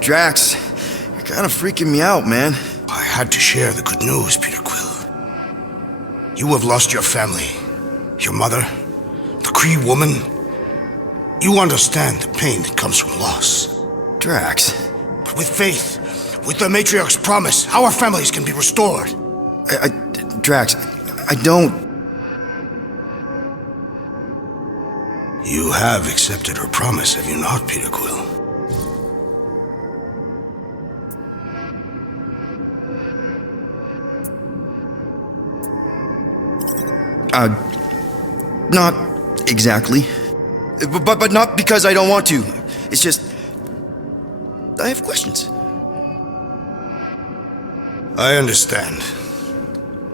Drax, you're kind of freaking me out, man. I had to share the good news, Peter Quill. You have lost your family, your mother, the Kree woman. You understand the pain that comes from loss. Drax. But with faith, with the Matriarch's promise, our families can be restored. Drax, I don't... You have accepted her promise, have you not, Peter Quill? Not exactly. But not because I don't want to. It's just... I have questions. I understand.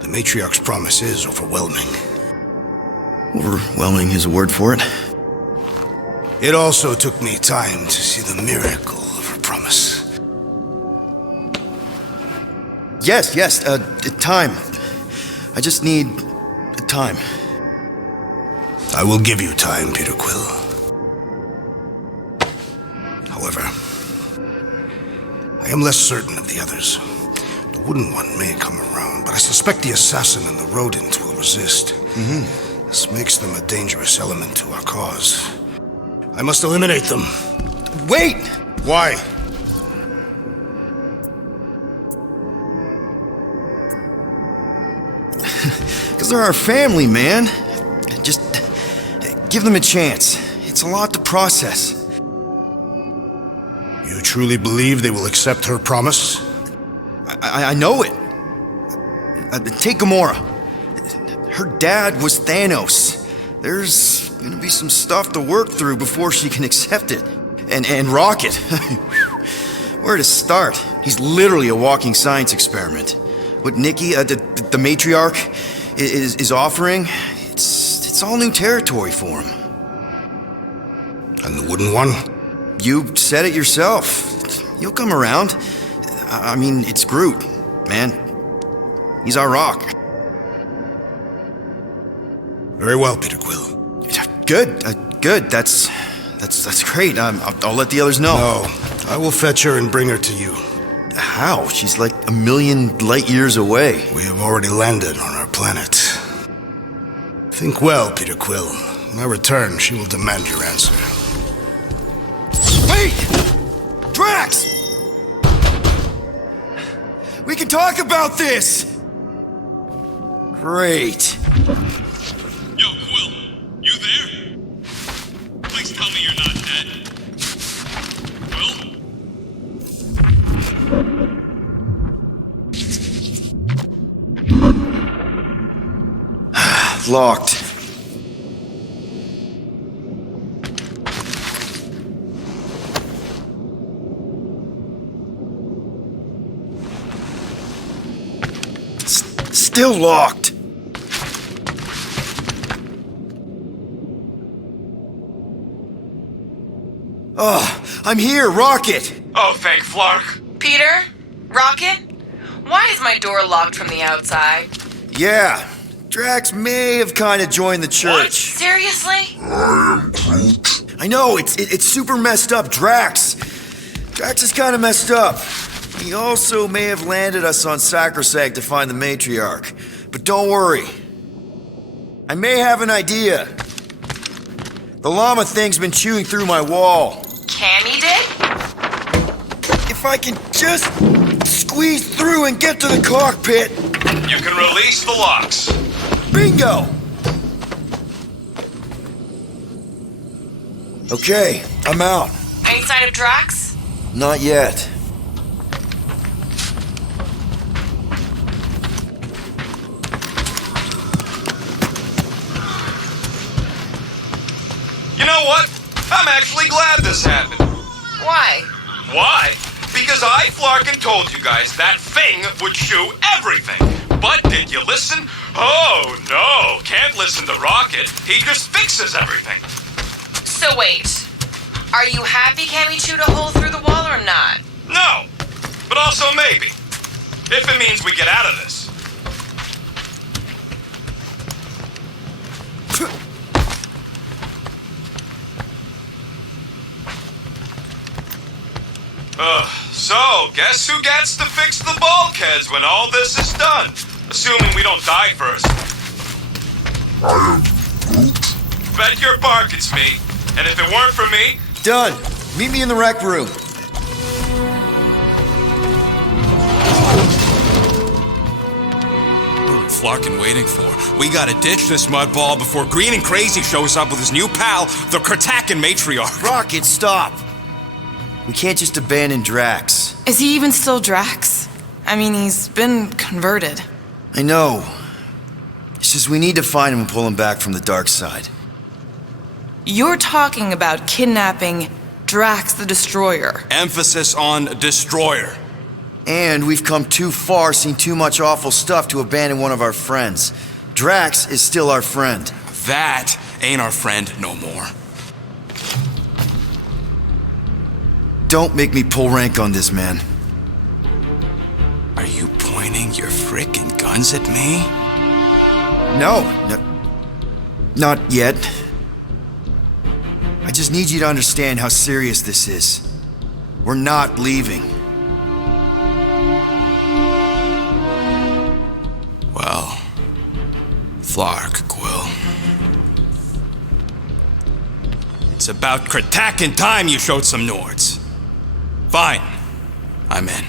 The Matriarch's promise is overwhelming. Overwhelming is a word for it. It also took me time to see the miracle of her promise. Yes, time. I just need time. I will give you time, Peter Quill. However, I am less certain of the others. The wooden one may come around, but I suspect the assassin and the rodent will resist. This makes them a dangerous element to our cause. I must eliminate them. Wait! Why? Because they're our family, man. Just give them a chance. It's a lot to process. You truly believe they will accept her promise? I know it. Take Gamora. Her dad was Thanos. There's gonna be some stuff to work through before she can accept it. And Rocket. Where to start? He's literally a walking science experiment. What Nikki, the matriarch, is offering, it's all new territory for him. And the wooden one? You said it yourself. You'll come around. I mean, it's Groot, man. He's our rock. Very well, Peter Quill. Good. That's great. I'll let the others know. No, I will fetch her and bring her to you. How? She's like a million light years away. We have already landed on our planet. Think well, Peter Quill. When I return, she will demand your answer. Wait! Drax! We can talk about this! Great. Yo, Quill, you there? Please tell me you're not dead. Quill? Locked. Still locked. Oh, I'm here, Rocket! Oh, thank Flark. Peter? Rocket? Why is my door locked from the outside? Yeah, Drax may have kind of joined the church. Seriously? I know, it's super messed up, Drax is kind of messed up. He also may have landed us on Sacrosanct to find the matriarch. But don't worry. I may have an idea. The llama thing's been chewing through my wall. Cammy did? If I can just squeeze through and get to the cockpit. You can release the locks. Bingo! Okay, I'm out. Any sign of Drax? Not yet. You know what? I'm actually glad this happened. Why? Why? Because I, Flarkin, told you guys that thing would chew everything. But did you listen? Oh, no. Can't listen to Rocket. He just fixes everything. So wait. Are you happy Cammy chewed a hole through the wall or not? No. But also maybe. If it means we get out of this. So, guess who gets to fix the bulkheads when all this is done? Assuming we don't die first. I am Groot. Bet your bark it's me. And if it weren't for me... Done. Meet me in the rec room. Flarkin waiting for. We gotta ditch this mudball before Green and Crazy shows up with his new pal, the Kratakan matriarch. Rocket, stop! We can't just abandon Drax. Is he even still Drax? I mean, he's been converted. I know. It's just we need to find him and pull him back from the dark side. You're talking about kidnapping Drax the Destroyer. Emphasis on destroyer. And we've come too far, seen too much awful stuff to abandon one of our friends. Drax is still our friend. That ain't our friend no more. Don't make me pull rank on this, man. Are you pointing your frickin' guns at me? No, not yet. I just need you to understand how serious this is. We're not leaving. Well, Flark, Quill. It's about Kratakan time you showed some Nords. Fine. I'm in.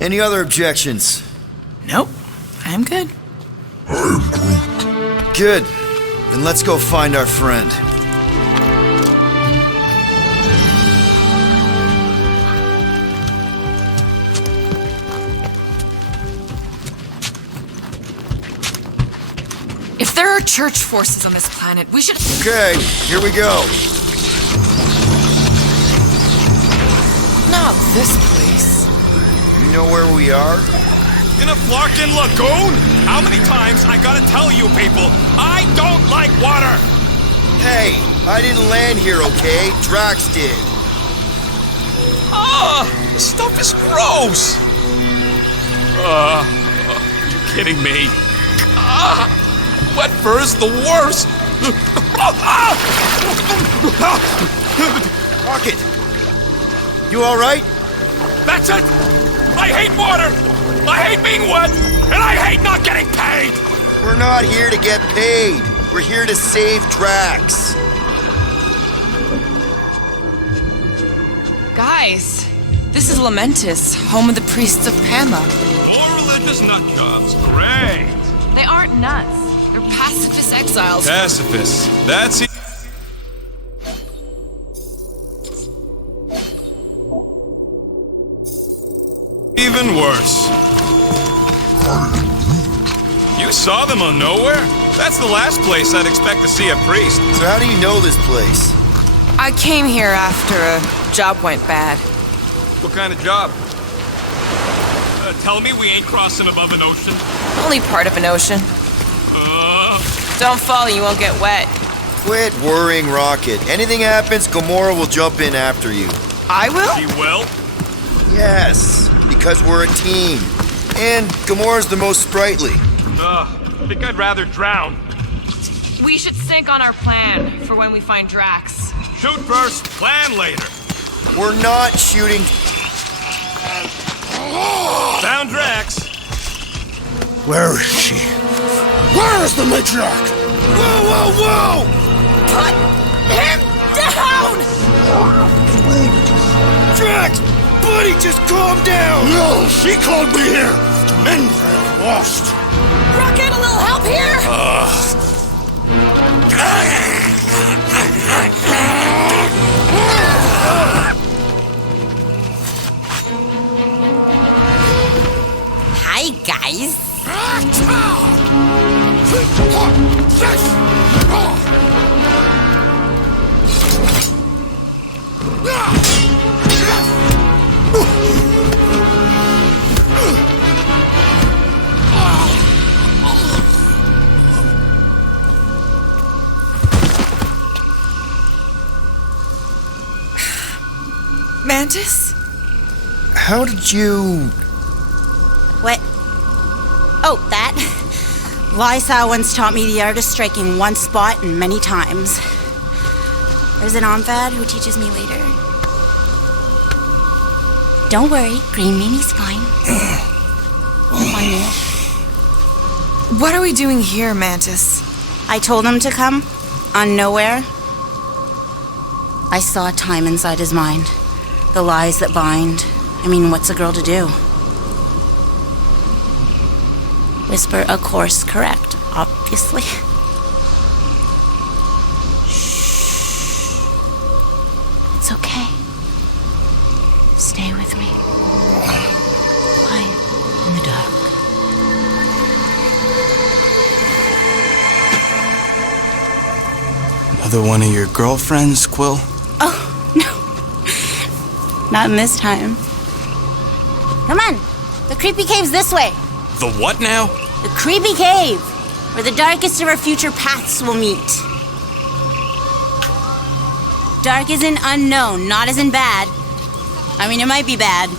Any other objections? Nope, I'm good. I am Groot. Good. Then let's go find our friend. If there are church forces on this planet, we should... Okay, here we go. Not this place. You know where we are? In a Flarkin lagoon? How many times I gotta tell you people, I don't like water! Hey, I didn't land here, okay? Drax did. This stuff is gross! You're kidding me. Wet fur's the worst! Rocket! You alright? That's it! I hate water! I hate being wet! And I hate not getting paid! We're not here to get paid. We're here to save Drax. Guys, this is Lamentus, home of the priests of Pama. More religious nutjobs. Great! They aren't nuts. They're pacifist exiles. Pacifists. That's it. Even worse. You saw them on Nowhere? That's the last place I'd expect to see a priest. So how do you know this place? I came here after a job went bad. What kind of job? Tell me we ain't crossing above an ocean. Only part of an ocean. Don't fall, you won't get wet. Quit worrying, Rocket. Anything happens, Gamora will jump in after you. I will? She will? Yes, because we're a team. And Gamora's the most sprightly. I think I'd rather drown. We should sync on our plan for when we find Drax. Shoot first, plan later. We're not shooting. Found Drax. Where is she? Where is the matriarch? Whoa, whoa, whoa! Put him down! Drax! Buddy, just calm down! No, she called me here. Men are lost. Rocket, a little help here? Hi, guys. Mantis? How did you... What? Oh, that? Lysa once taught me the art of striking one spot and many times. There's an omfad who teaches me later. Don't worry, Green Meanie's fine. What are we doing here, Mantis? I told him to come, on nowhere. I saw time inside his mind. The lies that bind. I mean, what's a girl to do? Whisper a course correct, obviously. Shh. It's okay. Stay with me. Quiet in the dark. Another one of your girlfriends, Quill? Oh, no. Not in this time. Come on. The creepy cave's this way. The what now? The creepy cave, where the darkest of our future paths will meet. Dark as in unknown, not as in bad. I mean, it might be bad,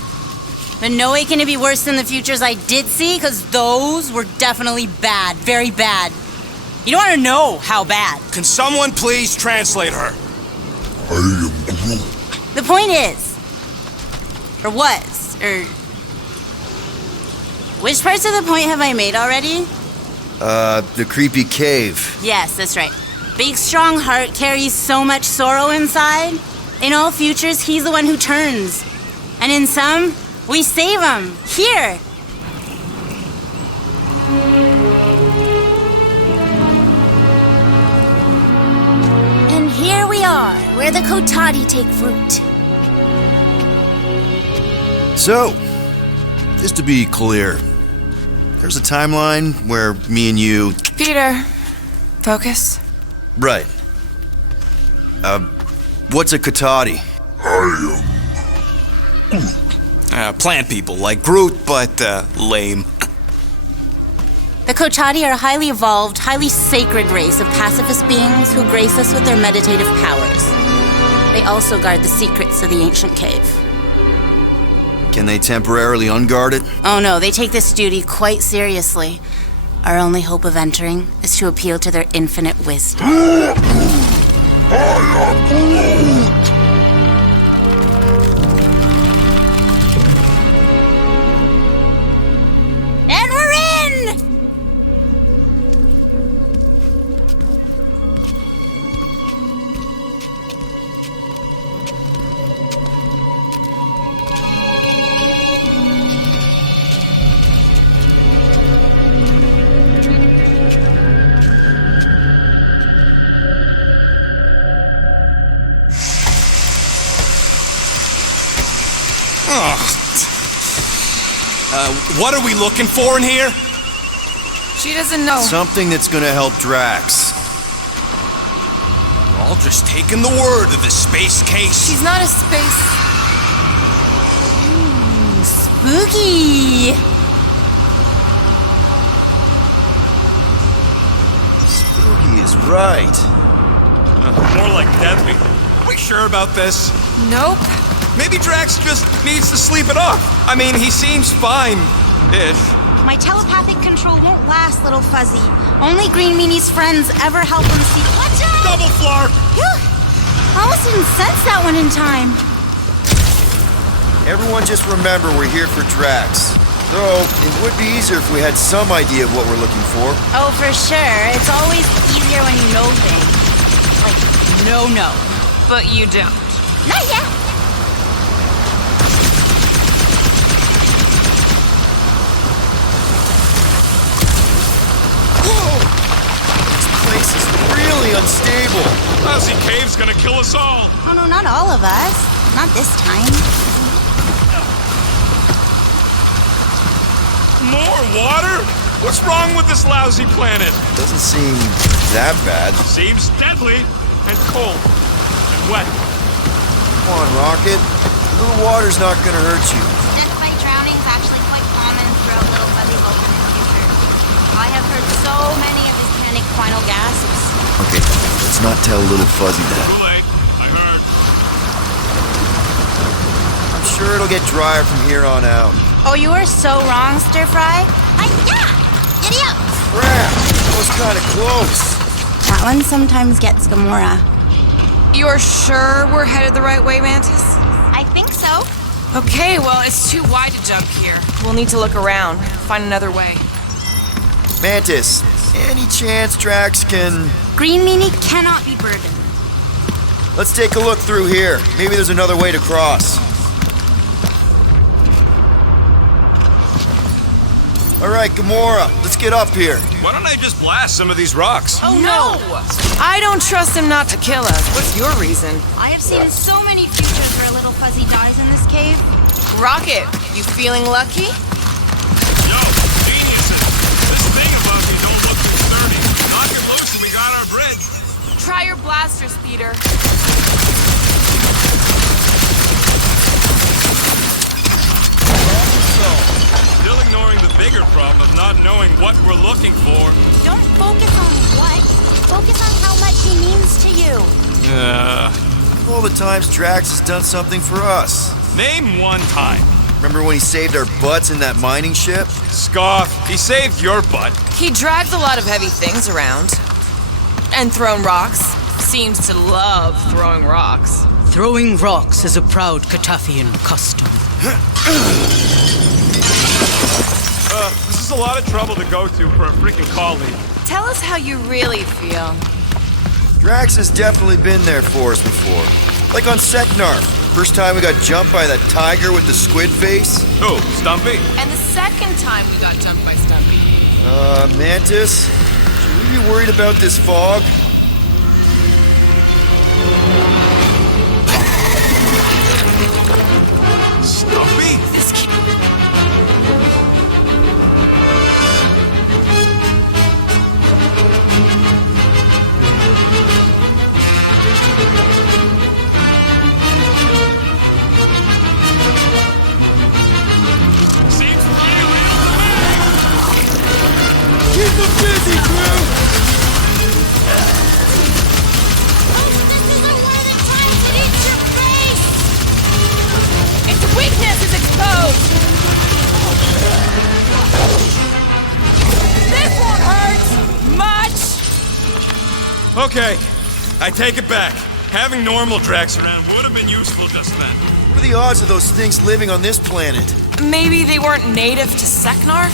but no way can it be worse than the futures I did see, because those were definitely bad, very bad. You don't want to know how bad. Can someone please translate her? I am Groot. The point is, or was, or... Which parts of the point have I made already? The creepy cave. Yes, that's right. Big, strong heart carries so much sorrow inside. In all futures, he's the one who turns. And in some, we save him. Here. And here we are, where the Kotati take fruit. So, just to be clear, there's a timeline where me and you... Peter, focus. Right. What's a Kotati? I am Plant people, like Groot, but, lame. The Kotati are a highly evolved, highly sacred race of pacifist beings who grace us with their meditative powers. They also guard the secrets of the ancient cave. Can they temporarily unguard it? Oh no, they take this duty quite seriously. Our only hope of entering is to appeal to their infinite wisdom. And we're in! What are we looking for in here? She doesn't know. Something that's gonna help Drax. We're all just taking the word of the space case. She's not a space... Spooky! Spooky is right. More like deadly. Are we sure about this? Nope. Maybe Drax just needs to sleep it off. I mean, he seems fine-ish. My telepathic control won't last, little fuzzy. Only Green Meanie's friends ever help him see. Watch out! Double flark! Phew! Almost didn't sense that one in time. Everyone just remember we're here for Drax. Though, it would be easier if we had some idea of what we're looking for. Oh, for sure. It's always easier when you know things. Like, no. But you don't. Not yet. This place is really unstable. Lousy cave's gonna kill us all. Oh, no, not all of us. Not this time. More water? What's wrong with this lousy planet? Doesn't seem that bad. Seems deadly and cold and wet. Come on, Rocket. A little water's not gonna hurt you. Death by drowning is actually quite common throughout Little Fuzzy's alternate future. I have heard so many of his panic final gasps. Okay, let's not tell Little Fuzzy that. Too late. I heard. I'm sure it'll get drier from here on out. Oh, you were so wrong, Stir Fry. Yeah! Giddy up! Crap! That was kinda close. That one sometimes gets Gamora. You're sure we're headed the right way, Mantis? I think so. Okay, well, it's too wide to jump here. We'll need to look around, find another way. Mantis, any chance Drax can... Green meanie cannot be burdened. Let's take a look through here. Maybe there's another way to cross. All right, Gamora, let's get up here. Why don't I just blast some of these rocks? Oh, no! I don't trust him not to kill us. What's your reason? I have seen so many futures where little fuzzy dies in this cave. Rocket, you feeling lucky? Yo, geniuses! This thing above you don't look too sturdy. Knock it loose and we got our bridge. Try your blasters, Peter. Still ignoring the bigger problem of not knowing what we're looking for. Don't focus on what. Focus on how much he means to you. All the times Drax has done something for us. Name one time. Remember when he saved our butts in that mining ship? Scoff, he saved your butt. He drags a lot of heavy things around. And thrown rocks. Seems to love throwing rocks. Throwing rocks is a proud Katafian custom. This is a lot of trouble to go to for a freaking colleague. Tell us how you really feel. Drax has definitely been there for us before. Like on Seknar. First time we got jumped by that tiger with the squid face. Oh, Stumpy? And the second time we got jumped by Stumpy. Mantis, should we be worried about this fog? Stumpy? This kid... Seems really Keep them busy, crew! Its weakness is exposed! This won't hurt much! Okay, I take it back. Having normal Drax around would have been useful just then. What are the odds of those things living on this planet? Maybe they weren't native to Seknar?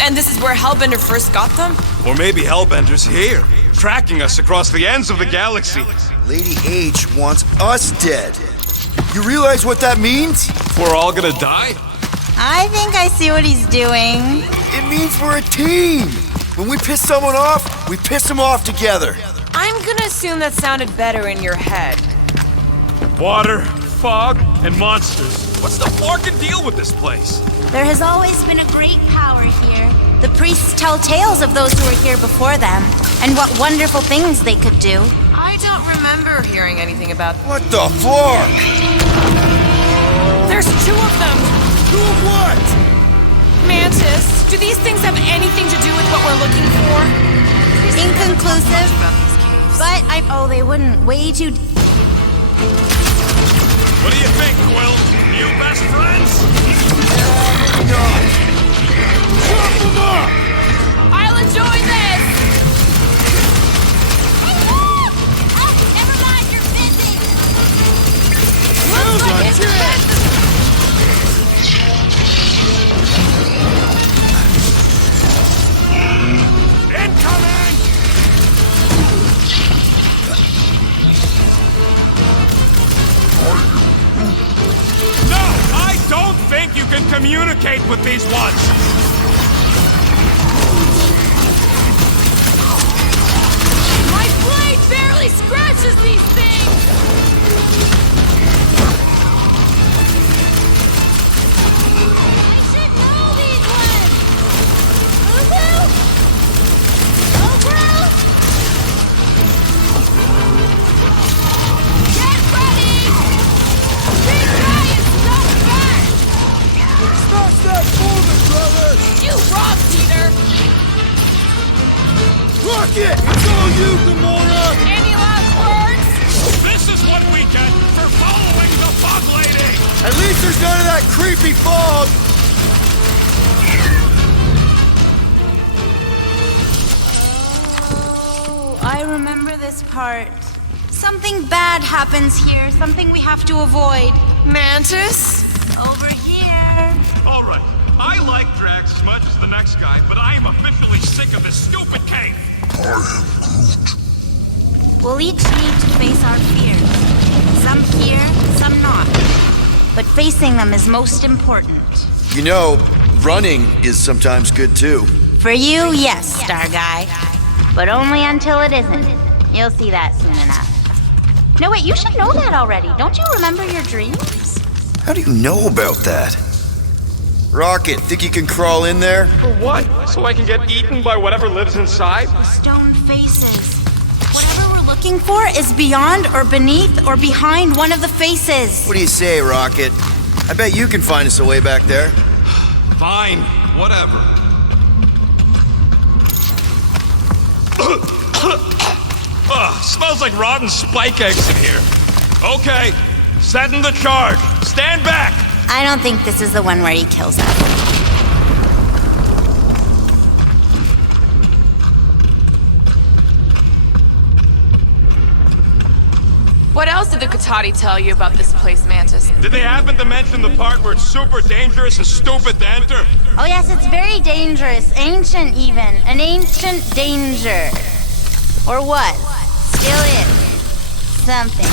And this is where Hellbender first got them? Or maybe Hellbender's here, tracking us across the ends of the galaxy. Lady H wants us dead. You realize what that means? We're all gonna die? I think I see what he's doing. It means we're a team. When we piss someone off, we piss them off together. I'm gonna assume that sounded better in your head. Water, fog, and monsters. What's the forking deal with this place? There has always been a great power here. The priests tell tales of those who were here before them, and what wonderful things they could do. I don't remember hearing anything about... What the fuck? There's two of them! Two of what? Mantis, do these things have anything to do with what we're looking for? Inconclusive, but oh, they wouldn't. Way too... What do you think, Quill? You best friends? Chop them up! I'll enjoy this! Never mind, you're busy. Looks like it's Incoming! No, I don't think you can communicate with these ones. My blade barely scratches these things! I should know these ones. Woohoo! Oh, Groot! Get ready! Big guy is so fast! Stop that movement, brothers! You rock, Peter! Rocket! It's all you, Gamora! Any last words? This is what we get for following the bug lady. At least there's none of that creepy fog! Oh, I remember this part. Something bad happens here, something we have to avoid. Mantis? Over here. Alright, I like Drax as much as the next guy, but I am officially sick of this stupid cave! I am Groot. We'll each need to face our fears. Some fear, some not. But facing them is most important. You know, running is sometimes good too. For you, yes, Star Guy. But only until it isn't. You'll see that soon enough. No, wait, you should know that already. Don't you remember your dreams? How do you know about that? Rocket, think you can crawl in there? For what? So I can get eaten by whatever lives inside? Stone faces. Whatever we're looking for is beyond or beneath or behind one of the faces. What do you say, Rocket? I bet you can find us a way back there. Fine, whatever. Smells like rotten spike eggs in here. Okay, setting the charge. Stand back! I don't think this is the one where he kills us. What else did the Katati tell you about this place, Mantis? Did they happen to mention the part where it's super dangerous and stupid to enter? Oh yes, it's very dangerous. Ancient even. An ancient danger. Or what? Still is. Something.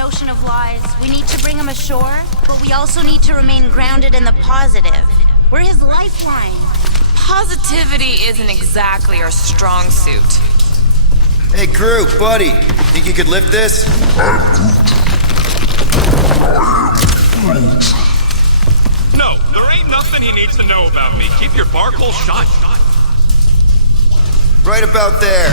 Ocean of lies. We need to bring him ashore, but we also need to remain grounded in the positive. We're his lifeline. Positivity isn't exactly our strong suit. Hey, Groot, buddy. Think you could lift this? No, there ain't nothing he needs to know about me. Keep your bark hole shut. Right about there.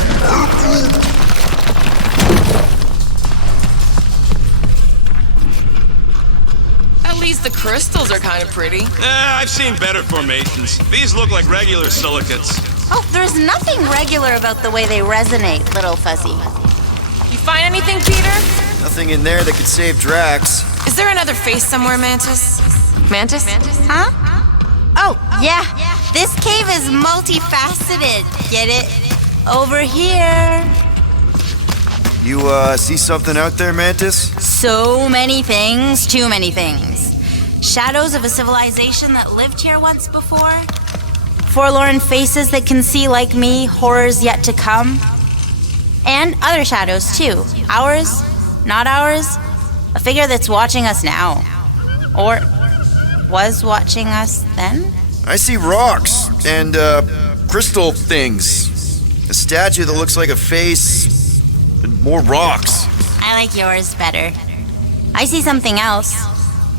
At least the crystals are kind of pretty. I've seen better formations. These look like regular silicates. Oh, there's nothing regular about the way they resonate, little fuzzy. You find anything, Peter? Nothing in there that could save Drax. Is there another face somewhere, Mantis? Mantis? Huh? Oh, yeah. This cave is multifaceted. Get it? Over here. You, see something out there, Mantis? So many things, too many things. Shadows of a civilization that lived here once before. Forlorn faces that can see, like me, horrors yet to come. And other shadows, too. Ours, not ours. A figure that's watching us now. Or was watching us then? I see rocks and, crystal things. A statue that looks like a face, and more rocks. I like yours better. I see something else.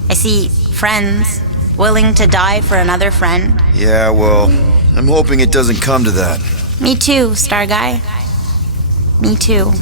I see friends willing to die for another friend. Yeah, well, I'm hoping it doesn't come to that. Me too, Star Guy. Me too.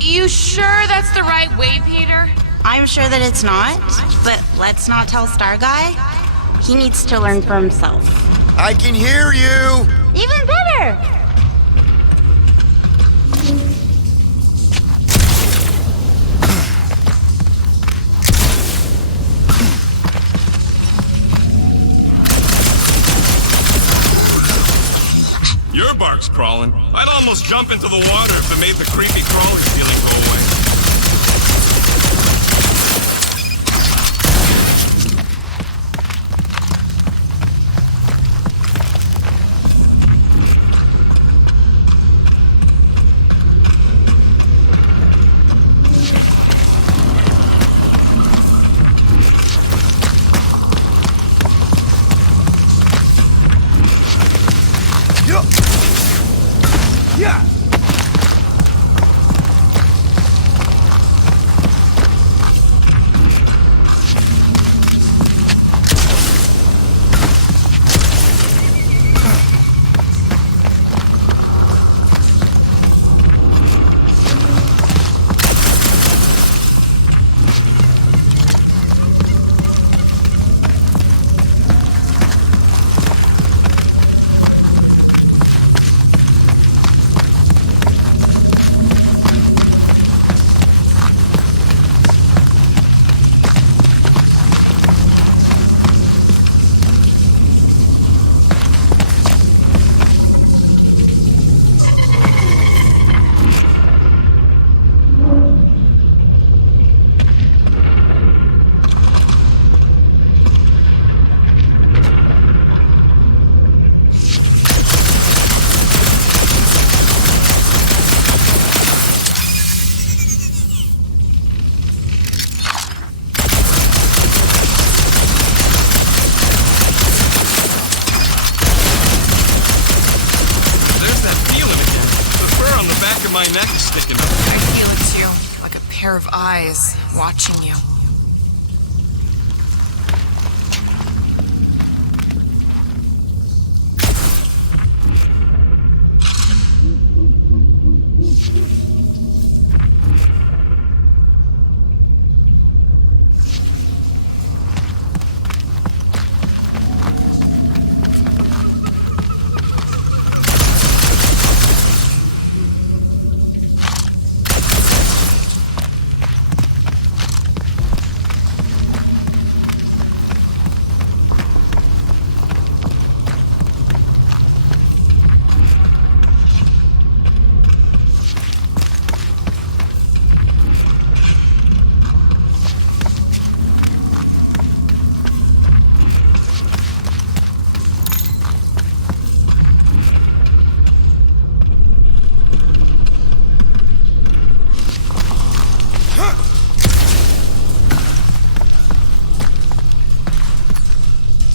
You sure that's the right way, Peter? I'm sure that it's not, but let's not tell Star Guy. He needs to learn for himself. I can hear you! Even better! Your bark's crawling. I'd almost jump into the water if it made the creepy crawler feeling go away. my neck sticking up. I feel it too, like a pair of eyes watching you.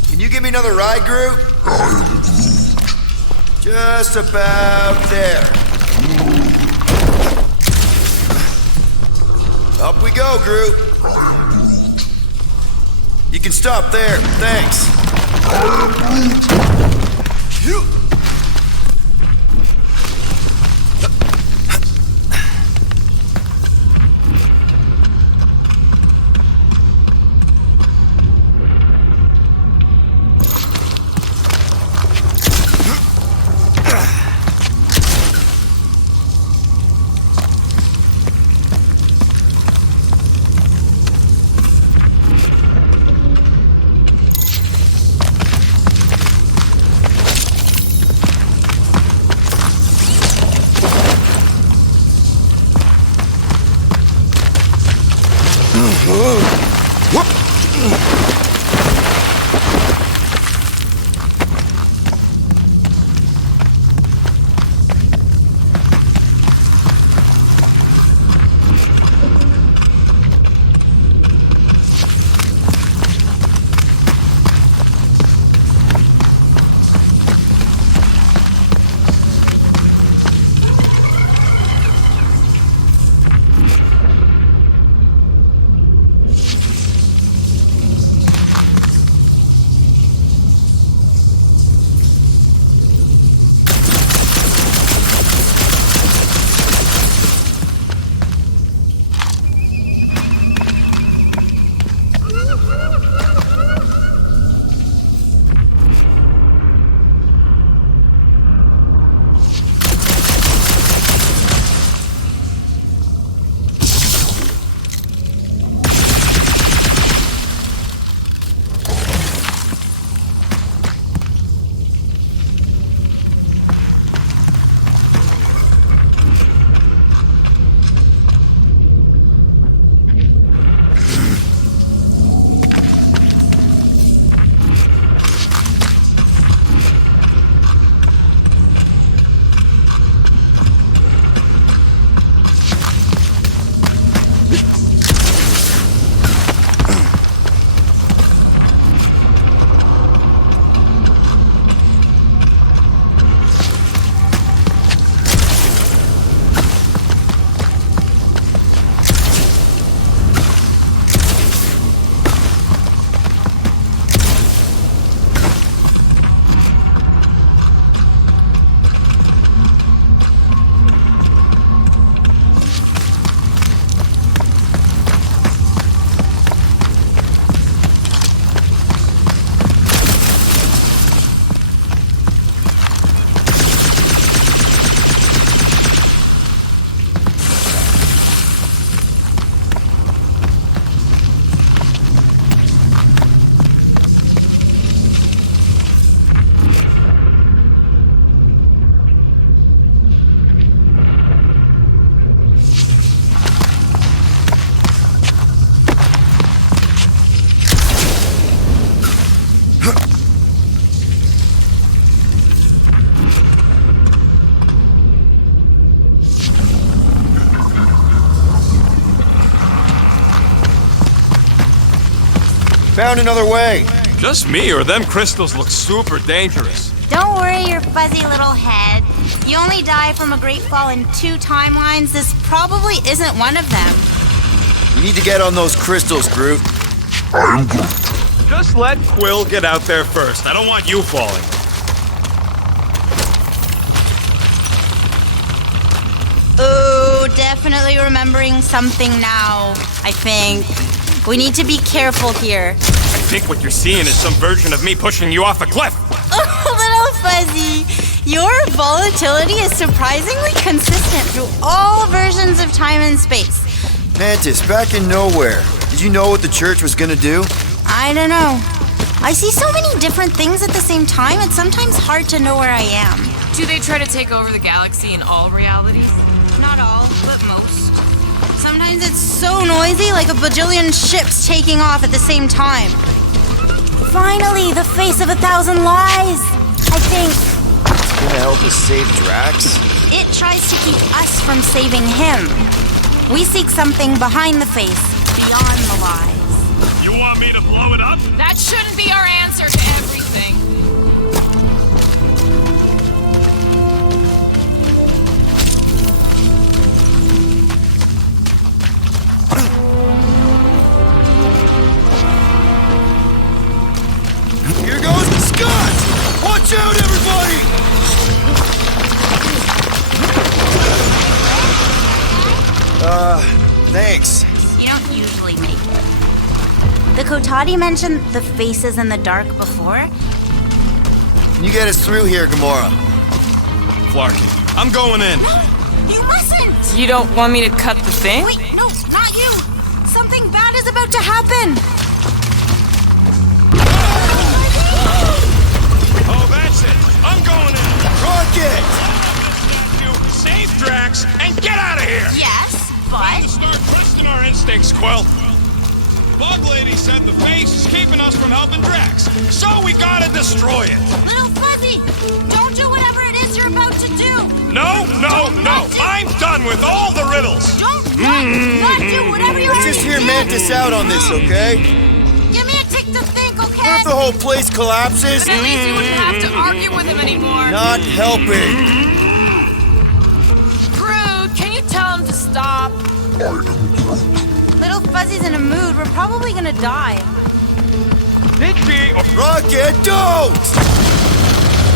Can you give me another ride, Groot? Just about there. Up we go, Groot. You can stop there. Thanks. Found another way. Just me, or them crystals look super dangerous. Don't worry your fuzzy little head. You only die from a great fall in 2 timelines. This probably isn't one of them. You need to get on those crystals, Groot. I am Groot. Just let Quill get out there first. I don't want you falling. Oh, definitely remembering something now, I think. We need to be careful here. I think what you're seeing is some version of me pushing you off a cliff. Oh, little fuzzy. Your volatility is surprisingly consistent through all versions of time and space. Mantis, back in nowhere. Did you know what the church was gonna do? I don't know. I see so many different things at the same time, it's sometimes hard to know where I am. Do they try to take over the galaxy in all realities? Not all, but most. Sometimes it's so noisy, like a bajillion ships taking off at the same time. Finally, the face of 1,000 lies! I think It's gonna help us save Drax? it tries to keep us from saving him. We seek something behind the face, beyond the lies. You want me to blow it up? That shouldn't be our answer to everything. Here goes the Scott! Watch out, everybody! Thanks. You don't usually make it. The Kotati mentioned the faces in the dark before. Can you get us through here, Gamora? Flarky, I'm going in. You mustn't! You don't want me to cut the thing? Wait, no, not you! Something bad is about to happen! Oh, that's it. I'm going in. Rocket! You save Drax and get out of here. Yes, Time to but... start trusting our instincts, Quill. Bug Lady said the face is keeping us from helping Drax, so we gotta destroy it. Little Fuzzy, don't do whatever it is you're about to do! No, no, no. I'm done with all the riddles. Don't not do whatever you Let's already just hear did. Mantis out on this, okay? Give me a tick to think, What okay? if the whole place collapses? Then at least you wouldn't have to argue with him anymore. Not helping. Groot, can you tell him to stop? I am Groot. Little Fuzzy's in a mood. We're probably gonna die. Did she? Rocket, don't!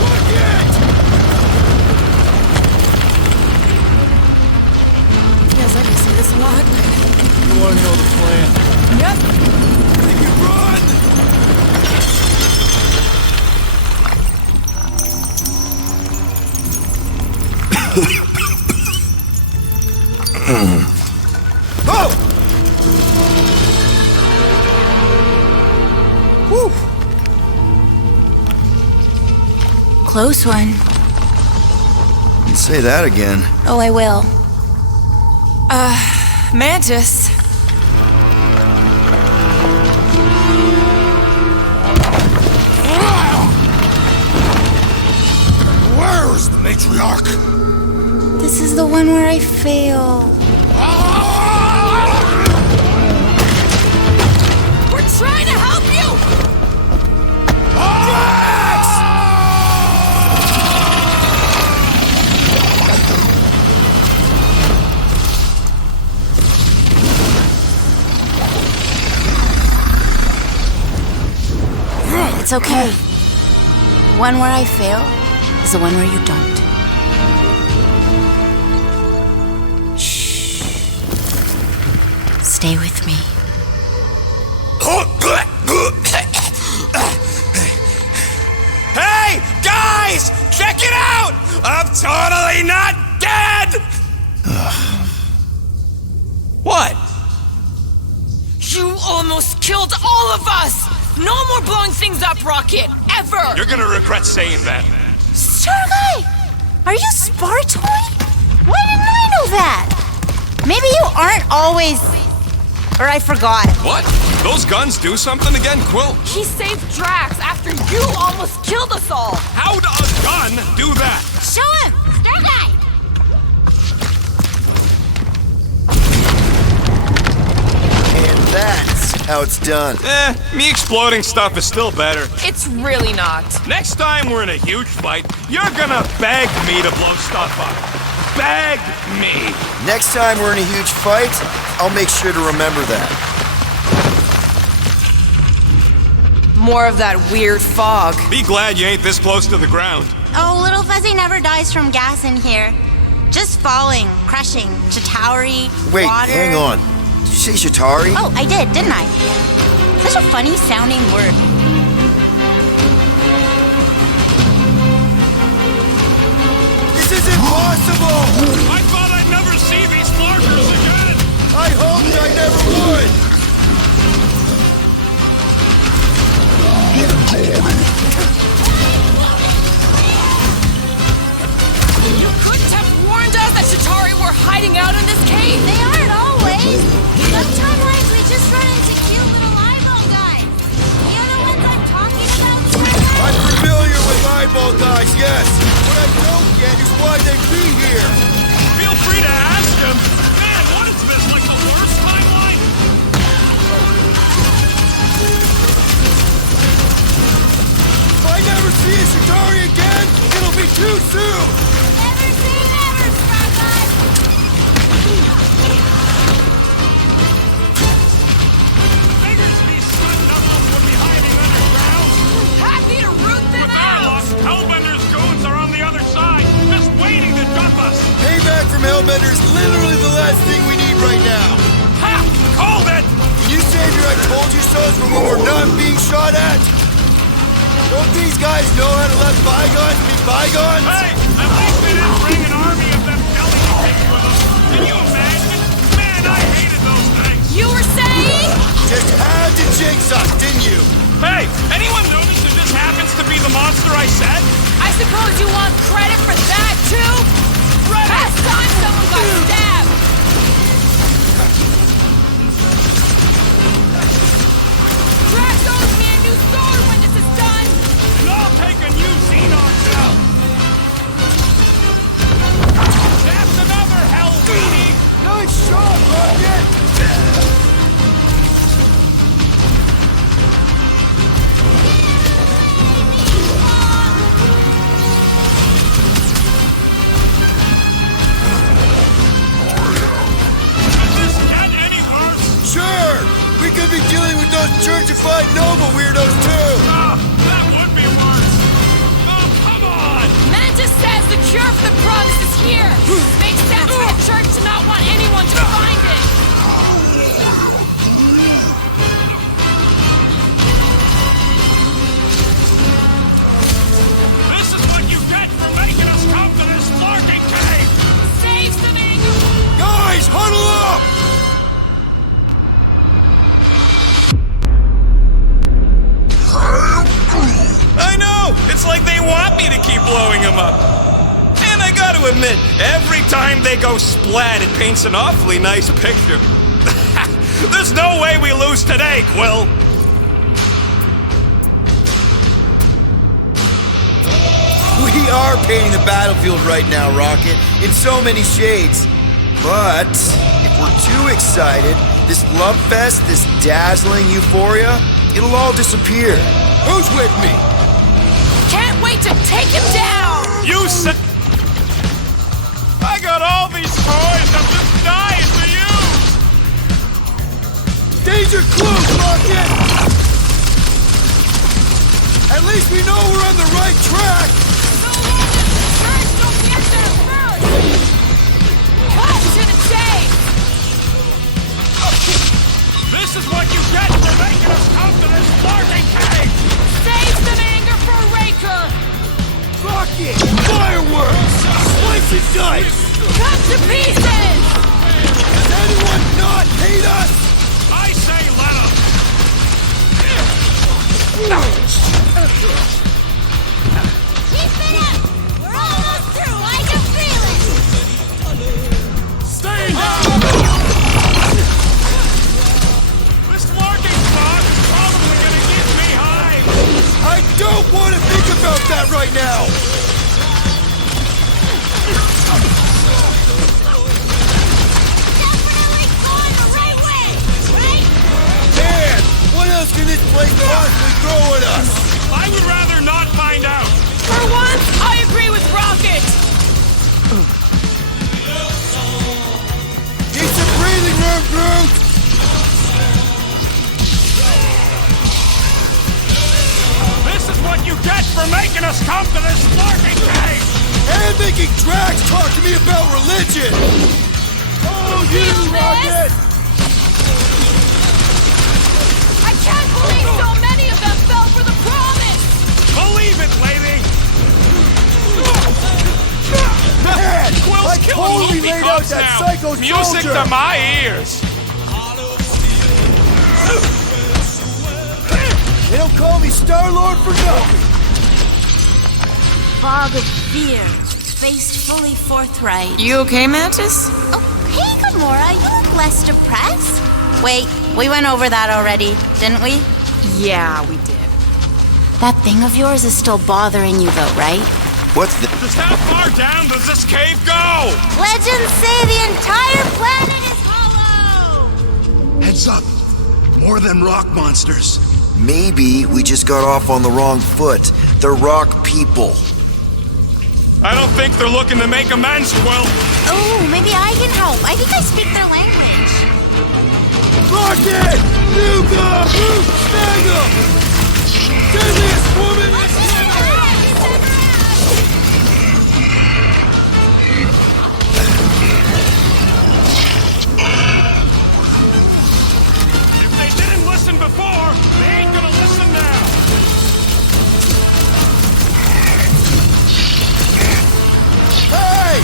Rocket! Yes, I can see this a lot. You want to know the plan? Yep. Make it run! Oh! Whew! Close one. Say that again. Oh, I will. Mantis. Where is the matriarch? This is the one where I fail. We're trying to help you! It's okay. The one where I fail is the one where you don't. Shh. Stay with me. Hey, guys! Check it out! I'm totally not dead! What? You almost killed all of us! No more blowing things up, Rocket! Ever! You're gonna regret saying that. Star Guy! Are you Spartoy? Why didn't I know that? Maybe you aren't always... Or I forgot. What? Those guns do something again, Quill? He saved Drax after you almost killed us all! How does a gun do that? Show him! Star Guy! And that's how it's done. Me exploding stuff is still better. It's really not. Next time we're in a huge fight, you're gonna beg me to blow stuff up. Beg me. Next time we're in a huge fight, I'll make sure to remember that. More of that weird fog. Be glad you ain't this close to the ground. Oh, Little Fuzzy never dies from gas in here. Just falling, crushing, Chitauri, Wait, water. hang on. Did you say Chitauri? Oh, I did, didn't I? Such a funny sounding word. This isn't possible! I thought I'd never see these markers again! I hoped I never would! You couldn't have warned us that Chitauri were hiding out in this cave. They aren't always. Some timelines we just run into cute little eyeball guys. The other ones I'm talking about. I'm familiar with eyeball guys, yes. What I don't get is why they be here. Feel free to ask him. Man, what is this, like the worst timeline? If I never see a Chitauri again, it'll be too soon! Never say never, Scrapeye. Figures these stunt doubles would be hiding underground. Happy to root them With our luck, out. Hellbender's goons are on the other side, just waiting to dump us. Payback from Hellbender is literally the last thing we need right now. Ha! Called it! Can you save your I told you so's when we were not being shot at? Don't these guys know how to let bygones be bygones? Hey, at least we didn't bring an army of them jelly pigs with us. Can you imagine? Man, I hated those things. You were saying? Just had to jinx us, didn't you? Hey, anyone notice who just happens to be the monster I said? I suppose you want credit for that, too? Last time someone got stabbed. Drax owes me a new sword when this is done. And I'll take a new Xenon shell. That's another hell weenie. Nice shot, Rocket! Does this get any worse? Sure! We could be dealing with those churchified noble weirdos, too! That would be worse. Oh, come on! Mantis says the cure for the promise is here. Makes sense for the church to not want anyone to find it. This is what you get for making us come to this larking cave! Save some ink. Guys, huddle up! I know! It's like they want me to keep blowing them up. And I gotta admit, every time they go splat, it paints an awfully nice picture. There's no way we lose today, Quill! We are painting the battlefield right now, Rocket, in so many shades. But if we're too excited, this love fest, this dazzling euphoria, it'll all disappear. Who's with me? Can't wait to take him down. You said... I got all these toys I'm just dying to use! Danger close, Rocket! At least we know we're on the right track! So long as the church don't get there first. Cut to the chase. This is what you get for making us come to this larking cave! Save some anger for Raker. Rocket! Fireworks! Slice and dice! Cut to pieces. Does anyone not hate us? I say let 'em! Keep it up! We're almost through! I can feel it! Stay down! This larking fog is probably gonna get me high! I don't want to think about that right now! would rather not find out. For once, I agree with Rocket. Need some breathing room, Groot! This is what you get for making us come to this flarking cave! And making Drax talk to me about religion! Oh, you, Rocket! I can't believe so many of them fell for the promise. Believe it, lady! Man! Quill's I killing totally movie laid out cops that now. psycho Music soldier! to my ears! They don't call me Star-Lord for nothing! Fog of fear, faced fully forthright. You okay, Mantis? Oh, hey, Gamora, you look less depressed. Wait, we went over that already, didn't we? Yeah, we did. That thing of yours is still bothering you though, right? What's the... Just how far down does this cave go? Legends say the entire planet is hollow! Heads up. More than rock monsters. Maybe we just got off on the wrong foot. They're rock people. I don't think they're looking to make amends, Quill. Oh, maybe I can help. I think I speak their language. Rocket! Nuka! Groot! Stand up! Deadliest woman in If they didn't listen before, they ain't gonna listen now. Hey!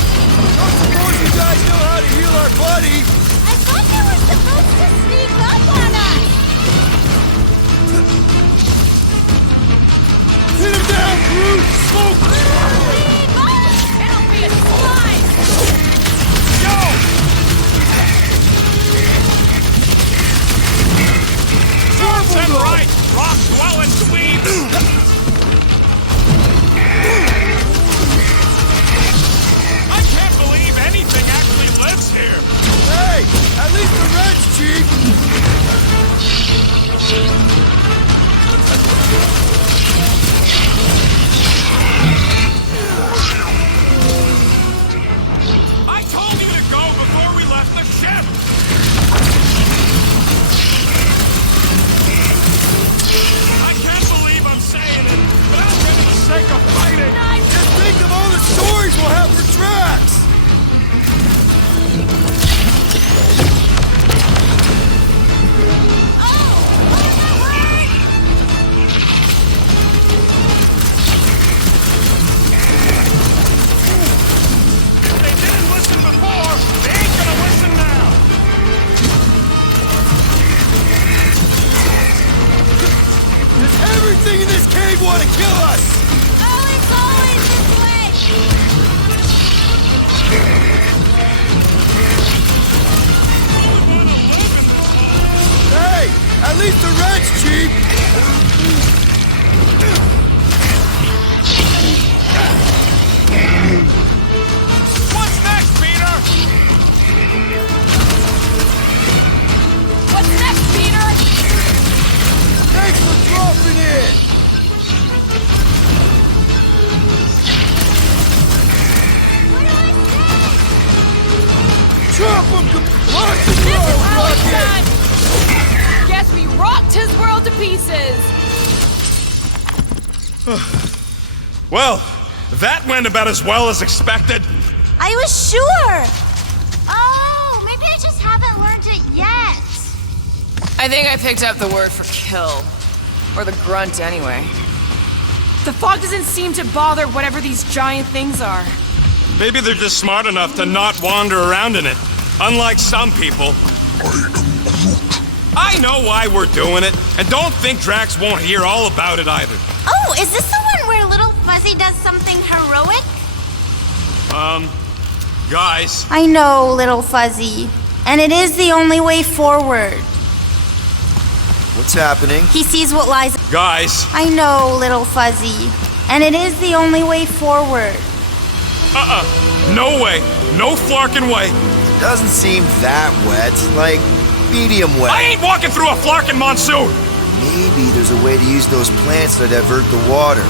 Don't suppose you guys know how to heal our buddy? I thought they were supposed to sneak up on us! Hit him down, Groot! Smoke! It'll be a slide. Yo! That's right! Rock dwelling dweebs! I can't believe anything actually lives here! Hey! At least the Red's cheap! I told you to go before we left the ship! I can't believe I'm saying it, but I'm for the sake of fighting! Just think of all the stories we'll have for Drax! If they didn't listen before, they ain't gonna listen now! Does everything in this cave want to kill us? Oh, it's always this way! Hey! At least the Red's cheap! What's next, Peter? What's next, Peter? Thanks for dropping in! Drop him! Rock and This is roll, how it's Rocket! done. Guess we rocked his world to pieces. Well, that went about as well as expected. I was sure! Oh, maybe I just haven't learned it yet. I think I picked up the word for kill. Or the grunt, anyway. The fog doesn't seem to bother whatever these giant things are. Maybe they're just smart enough to not wander around in it. Unlike some people. I know why we're doing it, and don't think Drax won't hear all about it either. Oh, is this the one where Little Fuzzy does something heroic? Guys, I know, Little Fuzzy. And it is the only way forward. What's happening? He sees what lies... guys, I know, Little Fuzzy. And it is the only way forward. no way, no flarkin' way. Doesn't seem that wet. Like, medium wet. I ain't walking through a flarkin' monsoon. Maybe there's a way to use those plants to divert the water.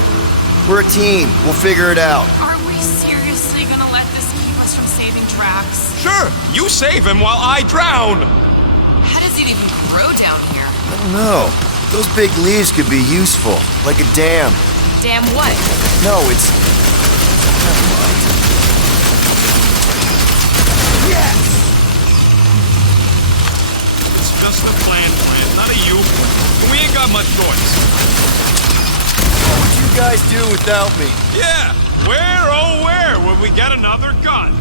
We're a team. We'll figure it out. Are we seriously gonna let this keep us from saving Drax? Sure, you save him while I drown. How does it even grow down here? I don't know. Those big leaves could be useful, like a dam. Damn what? No, it's... Never mind. Yes! It's just a plan, not a you. We ain't got much choice. What would you guys do without me? Yeah, where, oh where would we get another gun?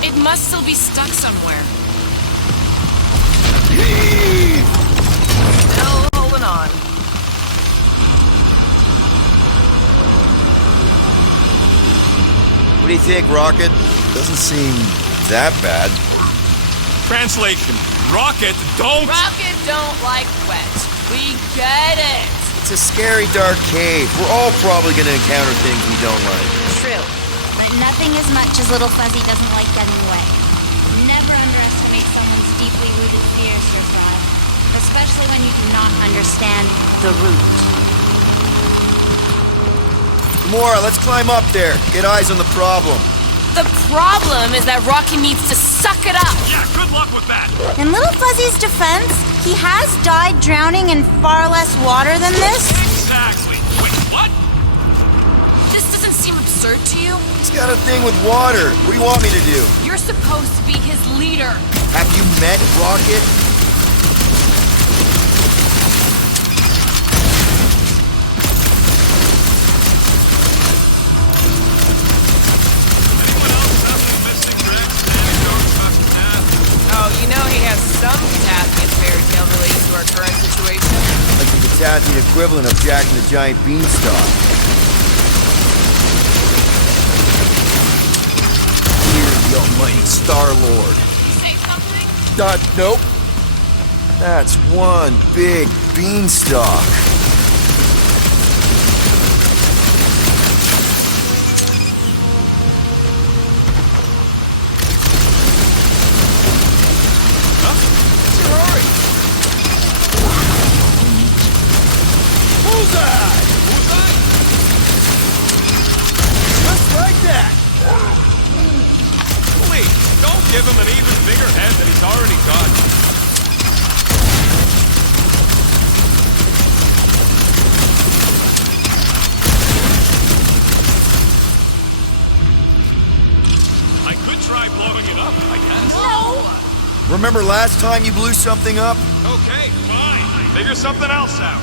It must still be stuck somewhere. Still holding on. What do you think, Rocket? Doesn't seem that bad. Translation, Rocket don't... Rocket don't like wet. We get it. It's a scary dark cave. We're all probably gonna encounter things we don't like. True. But nothing as much as Little Fuzzy doesn't like getting wet. Never underestimate someone's deeply rooted fears, Sir Frog. Especially when you do not understand the root. Gamora, let's climb up there. Get eyes on the problem. The problem is that Rocky needs to suck it up. Yeah, good luck with that. In Little Fuzzy's defense, he has died drowning in far less water than this. Exactly. Wait, what? This doesn't seem absurd to you? He's got a thing with water. What do you want me to do? You're supposed to be his leader. Have you met Rocket? Oh, you know he has some Cathathian fairy tale related to our current situation. Like the Cathathian equivalent of Jack and the Giant Beanstalk. Dear the almighty Star-Lord. You say something? Nope. That's one big beanstalk. Give him an even bigger head than he's already got. I could try blowing it up, I guess. No! Remember last time you blew something up? Okay, fine. Figure something else out.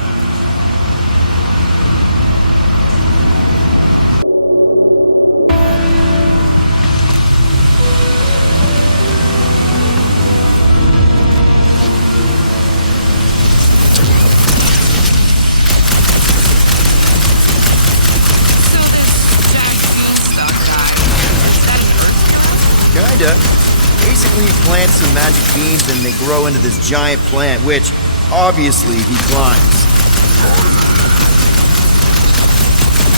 Kinda. Basically, he plants some magic beans and they grow into this giant plant, which, obviously, he climbs.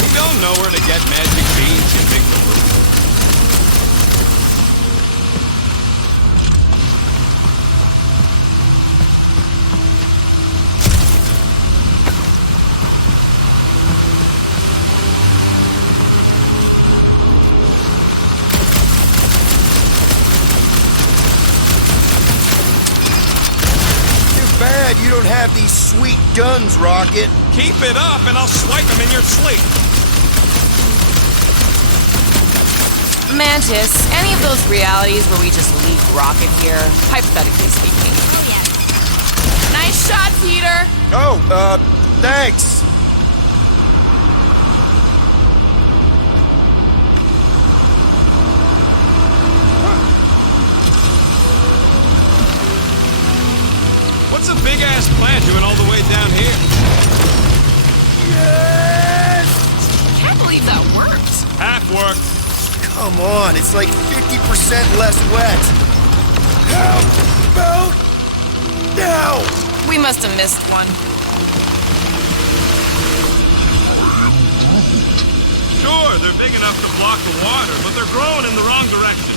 We don't know where to get magic beans, you big balloon. Bad you don't have these sweet guns, Rocket. Keep it up and I'll swipe them in your sleep. Mantis, any of those realities where we just leave Rocket here, hypothetically speaking? Oh, yeah. Nice shot, Peter! Oh, thanks. What's a big-ass plant doing all the way down here? Yes! Can't believe that worked. Half worked. Come on, it's like 50% less wet. Help! Help! Now! We must have missed one. Sure, Sure, they're big enough to block the water, but they're growing in the wrong direction.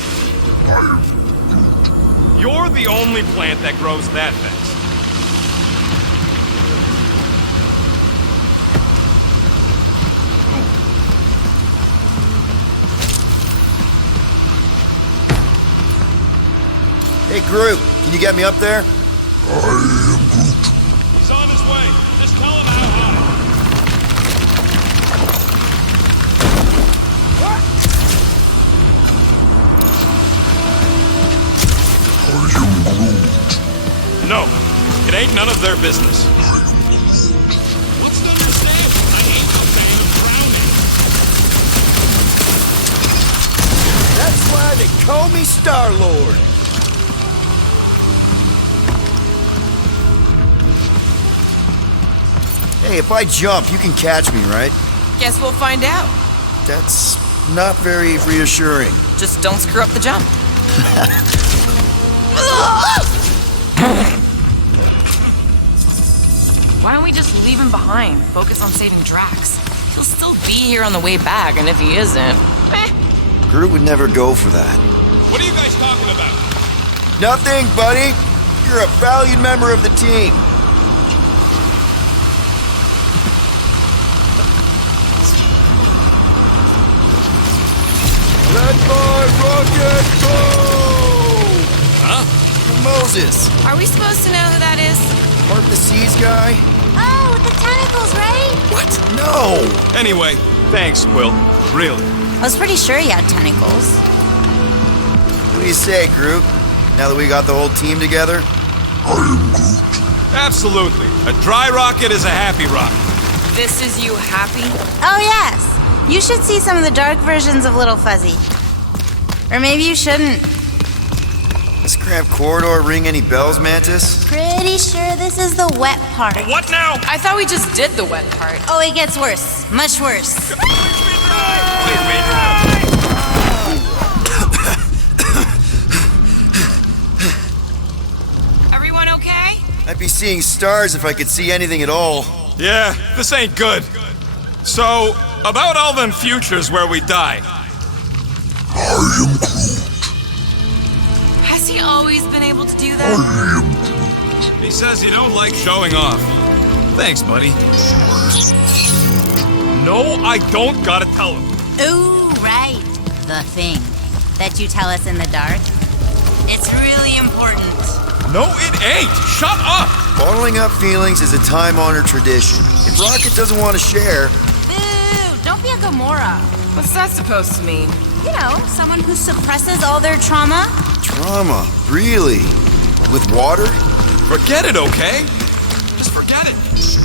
You're the only plant that grows that fast. Hey, Groot, can you get me up there? I am Groot. He's on his way. Just tell him how high. I am Groot. No, it ain't none of their business. What's the understand? I hate the pain of drowning. That's why they call me Star-Lord. Hey, if I jump, you can catch me, right? Guess we'll find out. That's not very reassuring. Just don't screw up the jump. Why don't we just leave him behind? Focus on saving Drax. He'll still be here on the way back, and if he isn't, Groot would never go for that. What are you guys talking about? Nothing, buddy. You're a valued member of the team. Let my rocket go! Huh? Moses, are we supposed to know who that is? part of the seas guy? Oh, with the tentacles, right? What? No! Anyway, thanks, Quill. Really. I was pretty sure he had tentacles. What do you say, Groot? Now that we got the whole team together? I am Groot. Absolutely. A dry rocket is a happy rocket. This is you happy? Oh, yes. You should see some of the dark versions of Little Fuzzy. Or maybe you shouldn't. This cramped corridor ring any bells, Mantis? Pretty sure this is the wet part. What now? I thought we just did the wet part. Oh, it gets worse. Much worse. Everyone okay? I'd be seeing stars if I could see anything at all. Yeah, this ain't good. So, about all them futures where we die. I am Groot. Has he always been able to do I that? am Groot. He says you don't like showing off. Thanks, buddy. No, I don't gotta tell him. Ooh, right. The thing that you tell us in the dark. It's really important. No, it ain't. Shut up. Bottling up feelings is a time-honored tradition. If Rocket doesn't want to share... Boo! Don't be a Gamora. What's that supposed to mean? You know, someone who suppresses all their trauma. Trauma? Really? With water? Forget it, okay? Just forget it. So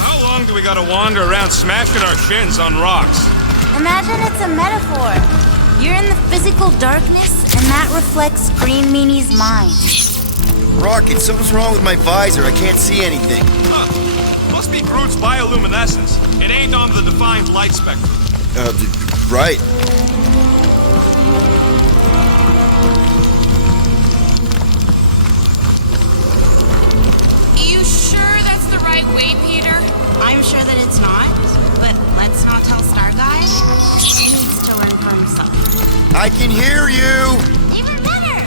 how long do we gotta wander around smashing our shins on rocks? Imagine it's a metaphor. You're in the physical darkness, and that reflects Green Meanie's mind. Rocket, something's wrong with my visor. I can't see anything. Huh. Must be Groot's bioluminescence. It ain't on the defined light spectrum. Right. You sure that's the right way, Peter? I'm sure that it's not, but let's not tell Star Guy. He needs to learn for himself. I can hear you! Even better!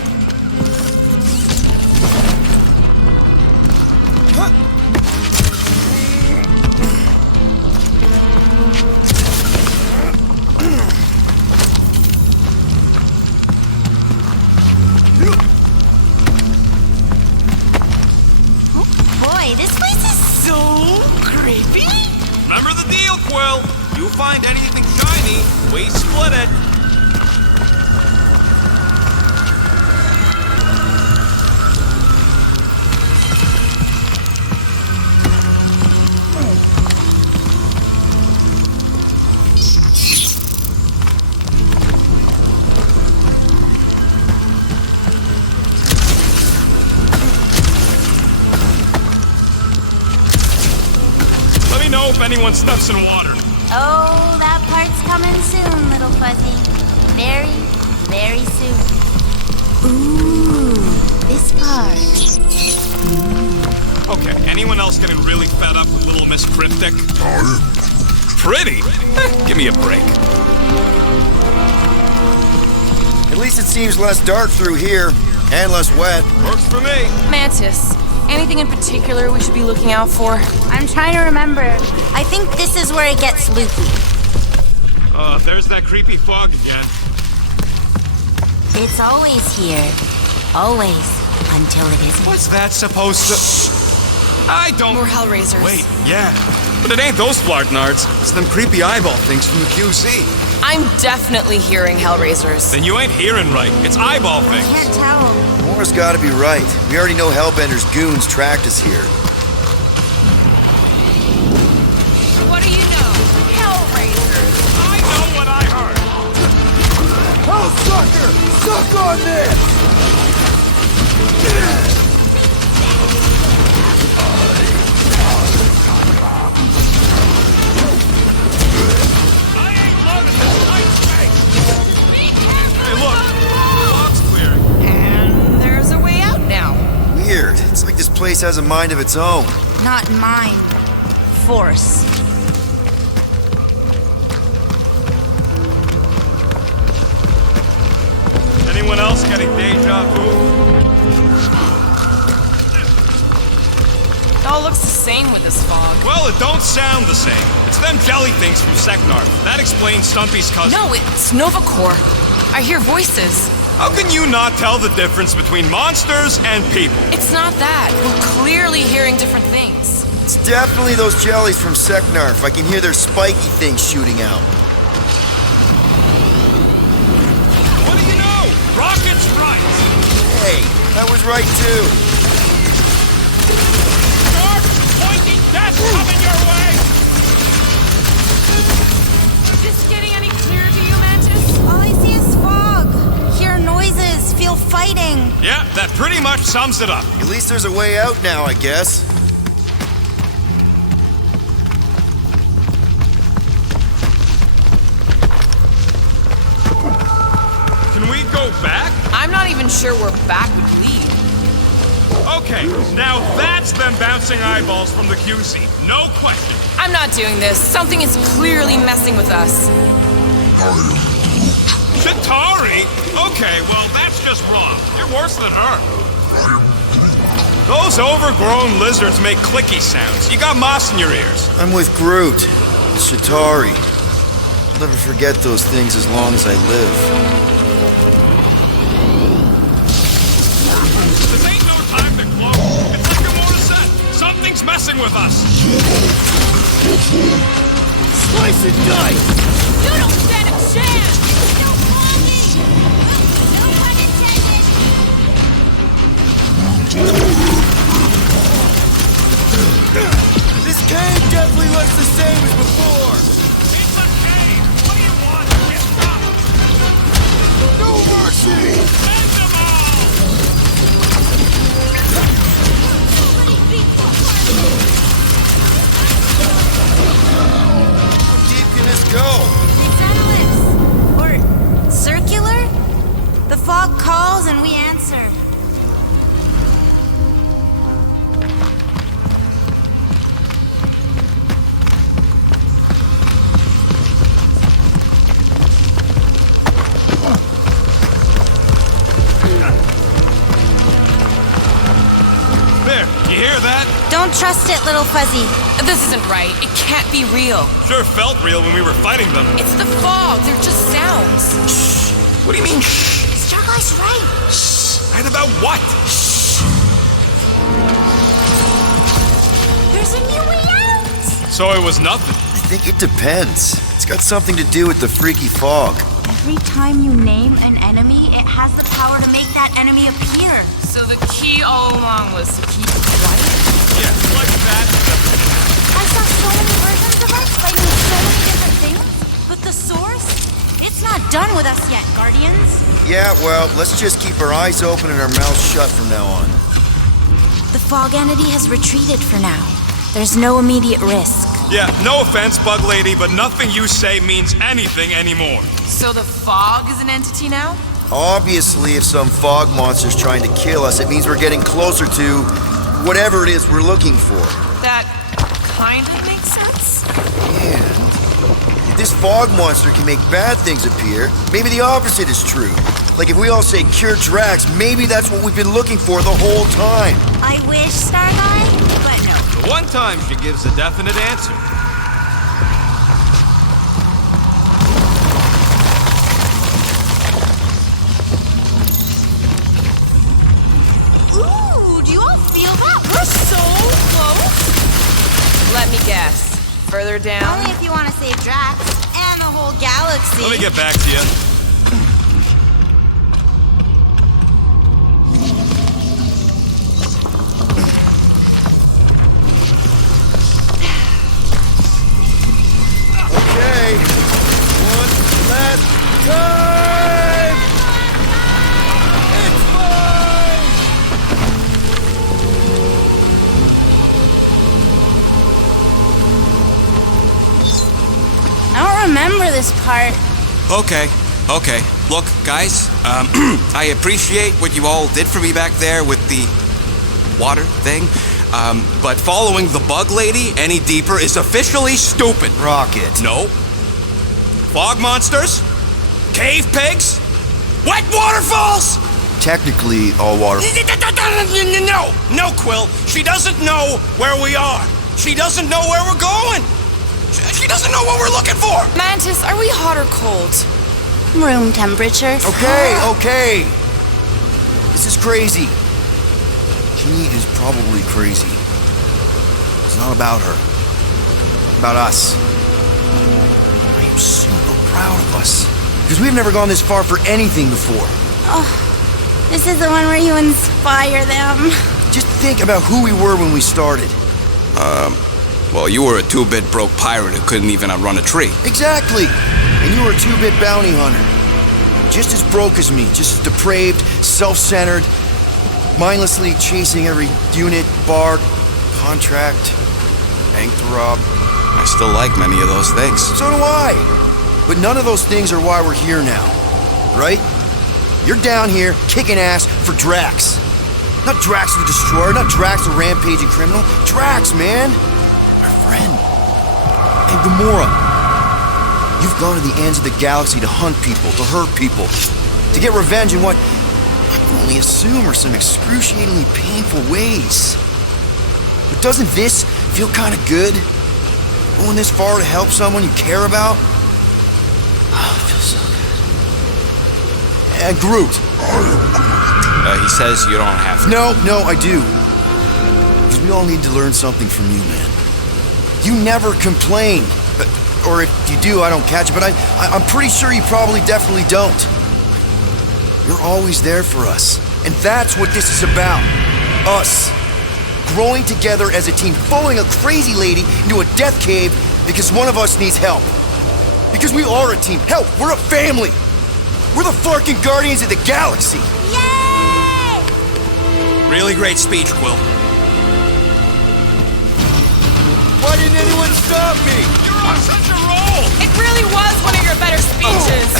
Boy, this place is so creepy. Remember the deal, Quill. You find anything shiny, we split it. Let me know if anyone steps in water. Oh, that part's coming soon, Little Fuzzy. Very, very soon. Ooh, this part. Okay, anyone else getting really fed up with Little Miss Cryptic? I am Groot. Pretty? Give me a break. At least it seems less dark through here, and less wet. Works for me. Mantis, anything in particular we should be looking out for? I'm trying to remember. I think this is where it gets loopy. There's that creepy fog again. It's always here. Always. Until it isn't. What's that supposed to... I don't... More Hellraisers. Wait, yeah. But it ain't those Flartnards. It's them creepy eyeball things from the QC. I'm definitely hearing Hellraisers. Then you ain't hearing right. It's eyeball things. Can't tell. Mora's gotta be right. We already know Hellbender's goons tracked us here. What do you know? Hellraisers. I know what I heard. Oh, sucker! Suck on this! I ain't loving this tight space. Hey, look. The fog's clearing. And there's a way out now. Weird. It's like this place has a mind of its own. Not mine. Force. Anyone else getting deja vu? It all looks the same with this fog. Well, it don't sound the same. It's them jelly things from Seknar. That explains Stumpy's cousin. No, it's Nova Corps. I hear voices. How can you not tell the difference between monsters and people? It's not that. We're clearly hearing different things. It's definitely those jellies from Seknarf. I can hear their spiky things shooting out. What do you know? Rocket's right. Hey, that was right too. Sharp, pointy death coming your way. Is this getting any clearer to you, Mantis? All I see is fog. Hear noises. Feel fighting. Yeah, that pretty much sums it up. At least there's a way out now, I guess. Can we go back? I'm not even sure where back would lead. Okay, now that's them bouncing eyeballs from the QC. No question. I'm not doing this. Something is clearly messing with us. Chitauri? Okay, well, that's just wrong. You're worse than her. Those overgrown lizards make clicky sounds. You got moss in your ears. I'm with Groot. It's Chitauri. I'll never forget those things as long as I live. This ain't no time to close. It's like Gamora said. Something's messing with us. Slice and dice! You don't stand a chance! Don't call me! No pun intended! This cave definitely looks the same as before! It's a cave. What do you want? Get up. No mercy! Send them all. How deep can this go? It's endless. Or circular? The fog calls and we answer. There, you hear that? Don't trust it, little fuzzy. This isn't right. It can't be real. Sure felt real when we were fighting them. It's the fog. They're just sounds. What do you mean, shh? Starlight's right. And about what? There's a new way out. So it was nothing. I think it depends. It's got something to do with the freaky fog. Every time you name an enemy, it has the power to make that enemy appear. So the key all along was to keep quiet? Yeah, like that. I saw so many versions of us fighting so many different things, but the source, it's not done with us yet, Guardians. Yeah, well, let's just keep our eyes open and our mouths shut from now on. The fog entity has retreated for now. There's no immediate risk. Yeah, no offense, Bug Lady, but nothing you say means anything anymore. So the fog is an entity now? Obviously, if some fog monster's trying to kill us, it means we're getting closer to whatever it is we're looking for. That kind of makes sense. And this fog monster can make bad things appear, maybe the opposite is true. Like if we all say cure Drax, maybe that's what we've been looking for the whole time. I wish, Star Guy, but no. The one time she gives a definite answer. Ooh, do you all feel that? We're so close. Let me guess. Further down? Only if you want to save Drax and the whole galaxy. Let me get back to you. Okay. One last time! It's mine! I don't remember this part. Okay. Look, guys, I appreciate what you all did for me back there with the water thing, but following the bug lady any deeper is officially stupid. Rocket. No. Fog monsters? Cave pigs? Wet waterfalls? Technically, all water. No, Quill. She doesn't know where we are. She doesn't know where we're going. She doesn't know what we're looking for. Mantis, are we hot or cold? Room temperature. Okay. This is crazy. She is probably crazy. It's not about her. It's about us. I am super proud of us. Because we've never gone this far for anything before. Oh, this is the one where you inspire them. Just think about who we were when we started. Well, you were a 2-bit broke pirate who couldn't even outrun a tree. Exactly. And you were a 2-bit bounty hunter. Just as broke as me, just as depraved, self-centered, mindlessly chasing every unit, bar, contract, bank to rob. I still like many of those things. So do I. But none of those things are why we're here now. Right? You're down here kicking ass for Drax. Not Drax the Destroyer, not Drax the rampaging criminal. Drax, man. Our friend. And Gamora. You've gone to the ends of the galaxy to hunt people, to hurt people, to get revenge in what I can only assume are some excruciatingly painful ways. But doesn't this feel kind of good? Going this far to help someone you care about? Oh, it feels so good. And Groot. He says you don't have to. No, I do. Because we all need to learn something from you, man. You never complain. Or if you do, I don't catch it, but I'm pretty sure you probably definitely don't. You're always there for us. And that's what this is about. Us. Growing together as a team, following a crazy lady into a death cave because one of us needs help. Because we are a team. Hell, we're a family. We're the fucking Guardians of the Galaxy. Yay! Really great speech, Quill. Why didn't anyone stop me? You're on such a roll! It really was one of your better speeches.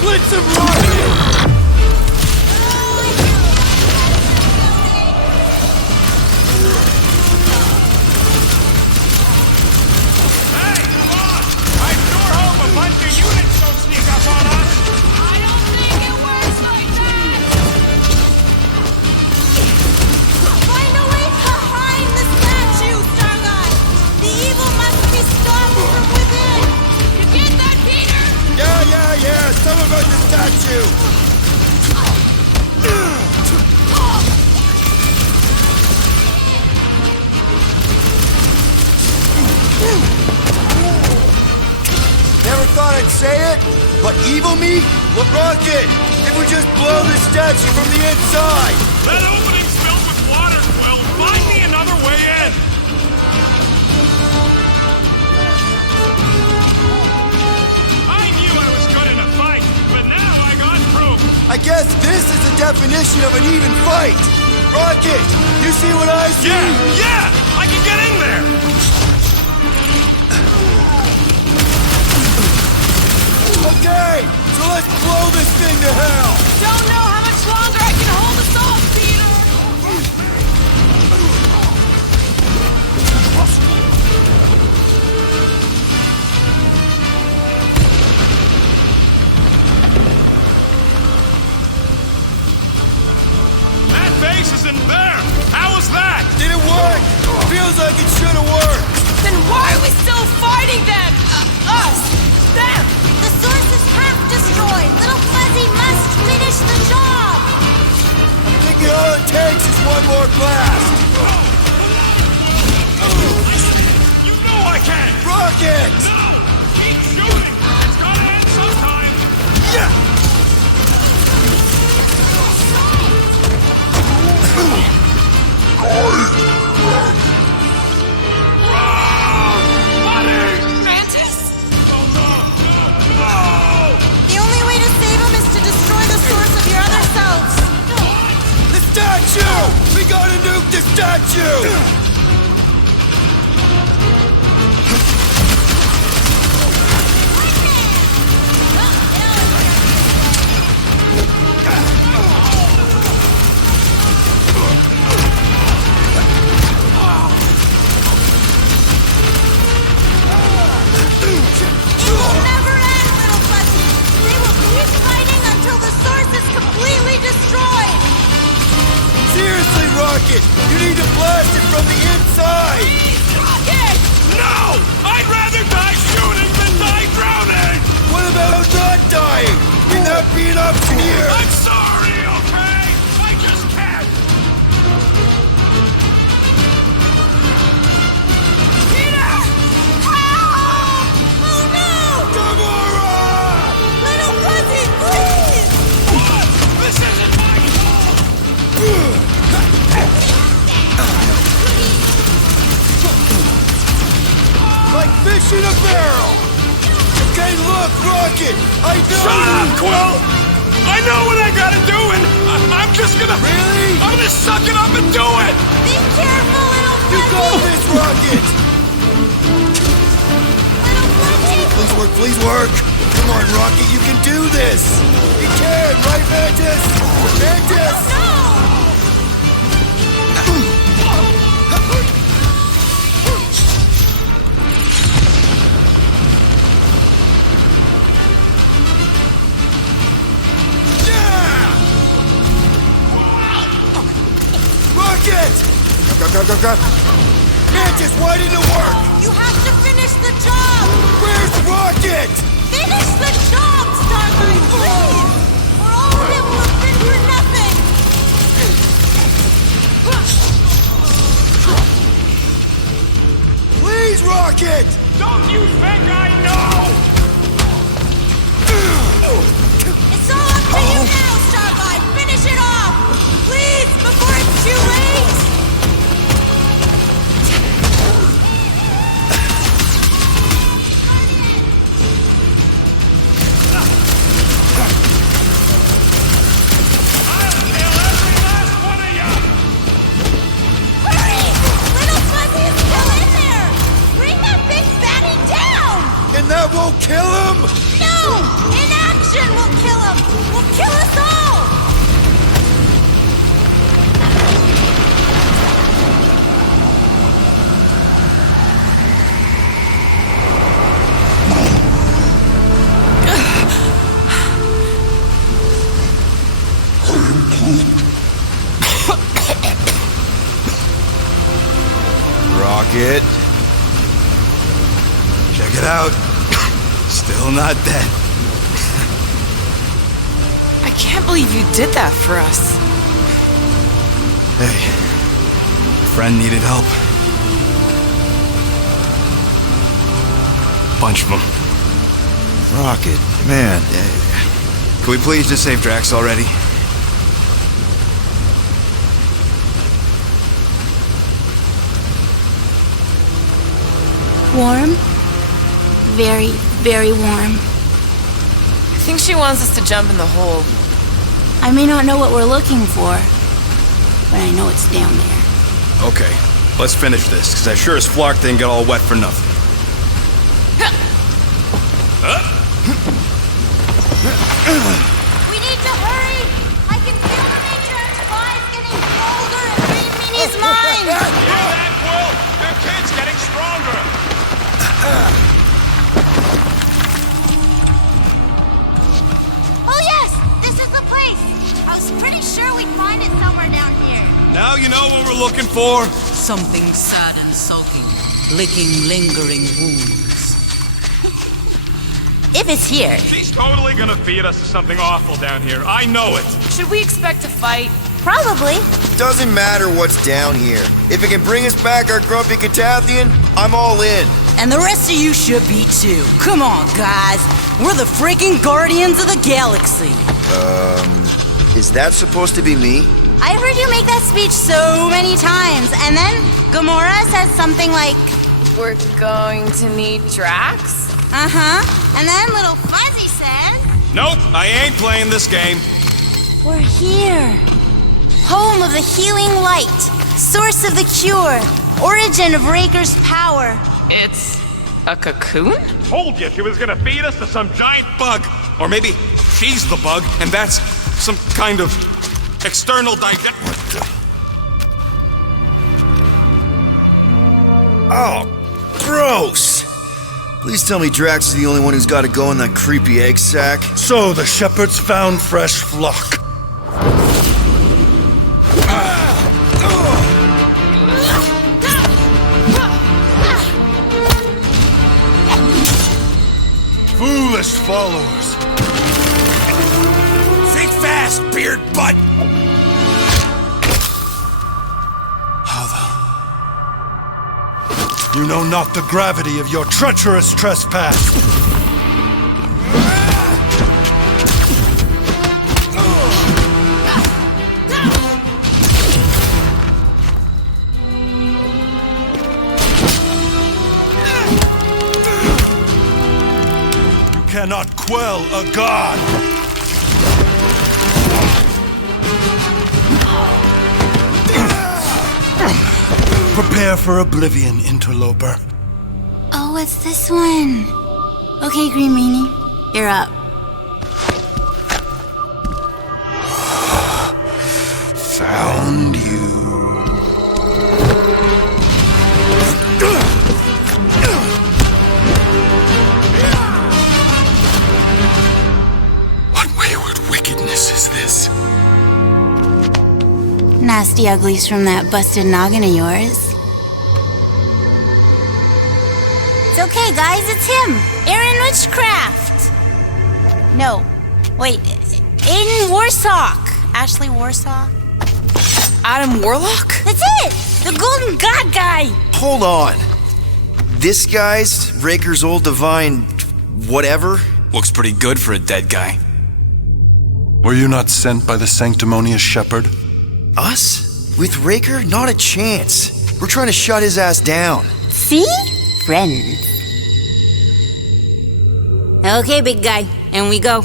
Blitz of rocket! Hey, boss! I sure hope a bunch of units don't sneak up on us! I don't think it works like that. Find a way behind the statue, Starguy! The evil must be stopped from within! You get that, Peter? Yeah, some about the statue! Never thought I'd say it, but evil me? Look, Rocket! If we just blow this statue from the inside! That opening's filled with water, Quill. Find me another way in! I knew I was good in a fight, but now I got proof. I guess this is the definition of an even fight! Rocket! You see what I see? Yeah! I can get in there! Okay, so let's blow this thing to hell! Don't know how much longer I can hold us off, Peter. Feels like it should've worked! Then why are we still fighting them? Us! Them! The source is half destroyed. Little Fuzzy must finish the job. I'm thinking all it takes is one more blast! You know I can! Rocket! No! Keep shooting! It's gotta end sometime! Yeah! Mantis? The only way to save him is to destroy the source of your other selves. The statue! We gotta nuke the statue! Seriously, Rocket! You need to blast it from the inside! Rocket! No! I'd rather die shooting than die drowning! What about not dying? Can that be an option here? I'm sorry, okay? I just can't! Peter! Help! Oh no! Gamora! Little Fuzzy, please! What? This isn't my fault! Like fish in a barrel! Okay, look, Rocket! I know Shut you... up, Quill! I know what I gotta do, and I'm just gonna... Really? I'm gonna suck it up and do it! Be careful, Little You Fuzzy! got this, Rocket! Little Fuzzy! Please work, please work! Come on, Rocket, you can do this! You can, right, Mantis? Mantis! No! Rocket! Go! Mantis, why didn't it work? You have to finish the job! Where's Rocket? Finish the job, Starlight, please! Or all of it will have been for nothing! Please, Rocket! Don't you think I know? It's all up to you now, Starlight! Finish it off! Please, before it's too late! I'll kill every last one of you! Hurry! Little Fuzzy is still in there! Bring that big fatty down! And that won't kill him? No! Inaction will kill him! Will kill us all! Rocket. Check it out. Still not dead. I can't believe you did that for us. Hey, friend needed help. Bunch of them. Rocket, man. Can we please just save Drax already? Warm? Very, very warm. I think she wants us to jump in the hole. I may not know what we're looking for, but I know it's down there. Okay, let's finish this, because I sure as Flark didn't get all wet for nothing. We need to hurry! I can feel the Matriarch's vibes getting colder and Green Meanie's mind! Hear that, Quill? Your kid's getting stronger! Oh yes! This is the place! I was pretty sure we'd find it somewhere down here. Now you know what we're looking for? Something sad and sulking, licking lingering wounds. If it's here. She's totally gonna feed us to something awful down here. I know it. Should we expect a fight? Probably. Doesn't matter what's down here. If it can bring us back our grumpy Catathian, I'm all in. And the rest of you should be too. Come on, guys. We're the freaking Guardians of the Galaxy. Is that supposed to be me? I've heard you make that speech so many times. And then Gamora says something like, We're going to need Drax? uh-huh. And then little Fuzzy says, Nope, I ain't playing this game. we're here. Home of the healing light. Source of the cure. Origin of Raker's power. It's a cocoon? Told you she was gonna feed us to some giant bug. Or maybe she's the bug, and that's some kind of external digest. Oh, gross! Please tell me Drax is the only one who's got to go in that creepy egg sack. So the shepherds found fresh flock. Foolish followers. Think fast, beard butt! You know not the gravity of your treacherous trespass. You cannot quell a god. Prepare for oblivion, interloper. Oh, it's this one. Okay, Green Meanie, you're up. Found you. What wayward wickedness is this? Nasty uglies from that busted noggin of yours. It's okay, guys, it's him! Aaron Witchcraft! No, wait, Aiden Warsock! Ashley Warsaw? Adam Warlock? That's it! The Golden God guy! Hold on. This guy's Raker's old divine whatever? Looks pretty good for a dead guy. Were you not sent by the sanctimonious shepherd? Us? With Raker? Not a chance. We're trying to shut his ass down. See? Friends. Okay, big guy, and we go.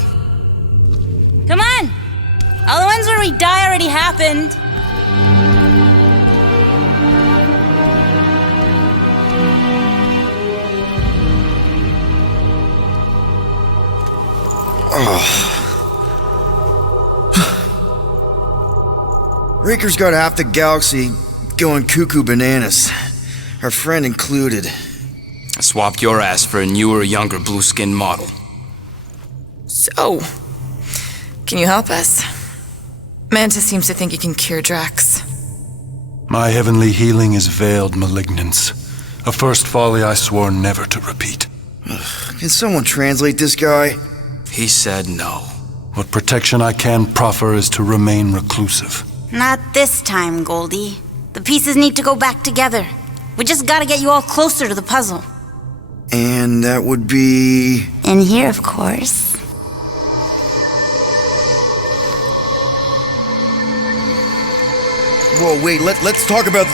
Come on! All the ones where we die already happened. Raker's got half the galaxy going cuckoo bananas. Our friend included. I swapped your ass for a newer, younger blue-skinned model. So, can you help us? Manta seems to think he can cure Drax. My heavenly healing is veiled malignance. A first folly I swore never to repeat. Can someone translate this guy? He said no. What protection I can proffer is to remain reclusive. Not this time, Goldie. The pieces need to go back together. We just gotta get you all closer to the puzzle. And that would be... In here, of course. Whoa, wait, let's talk about...